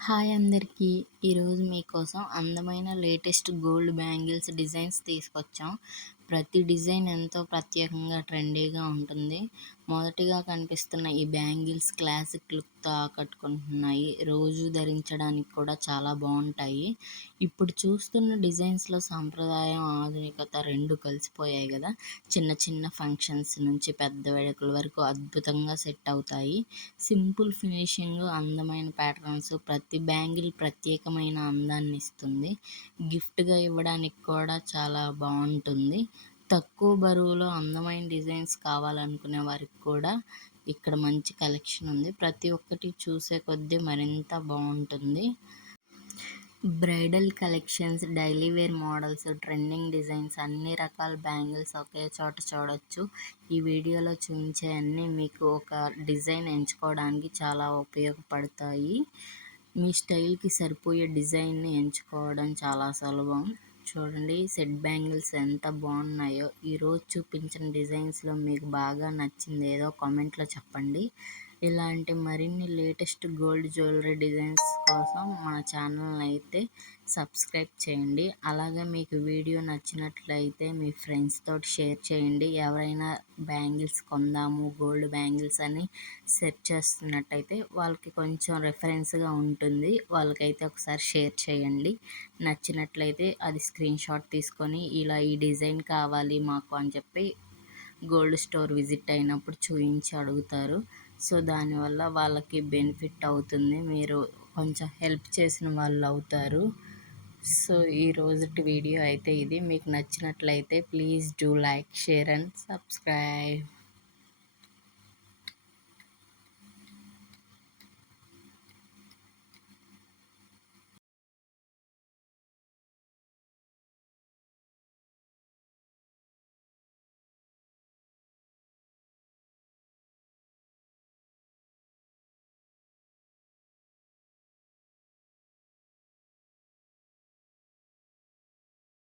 Hi అందరికీ! ఈరోజు మీకోసం అందమైన లేటెస్ట్ గోల్డ్ బ్యాంగిల్స్ డిజైన్స్ తీసుకొచ్చాం. ప్రతి డిజైన్ ఎంతో ప్రత్యేకంగా ట్రెండీగా ఉంటుంది. మొదటిగా కనిపిస్తున్న ఈ బ్యాంగిల్స్ క్లాసిక్ లుక్‌తో ఆకట్టుకుంటున్నాయి. రోజు ధరించడానికి కూడా చాలా బావుంటాయి. ఇప్పుడు చూస్తున్న డిజైన్స్‌లో సాంప్రదాయం, ఆధునికత 2 కలిసిపోయాయి గదా! చిన్న చిన్న ఫంక్షన్స్ నుంచి పెద్ద వేడుకల వరకు అద్భుతంగా సెట్ అవుతాయి. సింపుల్ ఫినిషింగ్, అందమైన ప్యాటర్న్స్ ప్రతి బ్యాంగిల్ ప్రత్యేకమైన అందాన్నిస్తుంది. గిఫ్ట్‌గా ఇవ్వడానికి కూడా చాలా బావుంటుంది. తక్కువ బరువులో అందమైన డిజైన్స్ కావాలనుకునే వారికి కూడా ఇక్కడ మంచి కలెక్షన్ ఉంది. ప్రతి ఒక్కటి చూసే కొద్దీ మరింత బావుంటుంది. Bridal collections, daily wear models, trending designs అన్ని రకాల బ్యాంగిల్స్ ఒకే చోట చూడొచ్చు. ఈ వీడియోలో చూపించే అన్నీ మీకు ఒక డిజైన్ ఎంచుకోవడానికి చాలా ఉపయోగపడతాయి. మీ స్టైల్‌కి సరిపోయే డిజైన్‌ని ఎంచుకోవడం చాలా సులభం. చూడండి సెట్ బ్యాంగిల్స్ ఎంత బాగున్నాయో. ఈరోజు చూపించిన డిజైన్స్‌లో మీకు బాగా నచ్చింది ఏదో కామెంట్‌లో చెప్పండి. ఇలాంటి మరిన్ని లేటెస్ట్ గోల్డ్ జ్యువెలరీ డిజైన్స్ కోసం మన ఛానల్ని అయితే సబ్స్క్రైబ్ చేయండి. అలాగే మీకు వీడియో నచ్చినట్లయితే మీ ఫ్రెండ్స్ తోటి షేర్ చేయండి. ఎవరైనా బ్యాంగిల్స్ కొందాము గోల్డ్ బ్యాంగిల్స్ అని సెర్చ్ చేస్తున్నట్టయితే వాళ్ళకి కొంచెం రెఫరెన్స్గా ఉంటుంది. వాళ్ళకైతే ఒకసారి షేర్ చేయండి. నచ్చినట్లయితే అది స్క్రీన్ షాట్ తీసుకొని ఇలా ఈ డిజైన్ కావాలి మాకు అని చెప్పి గోల్డ్ స్టోర్ విజిట్ అయినప్పుడు చూయించి అడుగుతారు. సో దానివల్ల వాళ్ళకి బెనిఫిట్ అవుతుంది. మీరు కొంచెం హెల్ప్ చేసిన వాళ్ళు అవుతారు. సో ఈ రోజుటి వీడియో అయితే ఇది. మీకు నచ్చినట్లయితే please do like, share and subscribe.